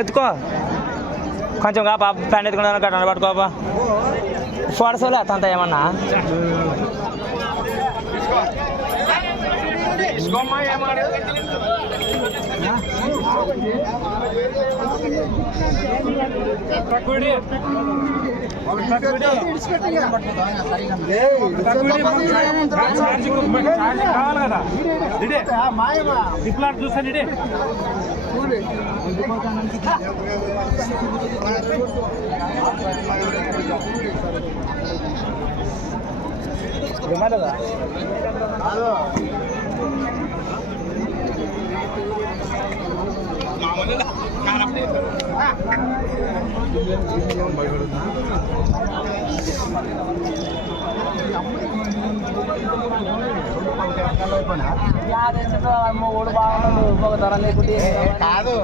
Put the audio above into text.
ఎత్తుకో. కొంచెం కా పాప ప్యాంట్ ఎత్తుకున్నా గట్ట పట్టుకోపా ఫోటోలు అంత ఏమన్నా? కావాలి కదా ఇడే ఇట్లాంటి చూసాను ఇడే ఓడు బాగున్నాడు ఒక ధర లేకుంటే కాదు.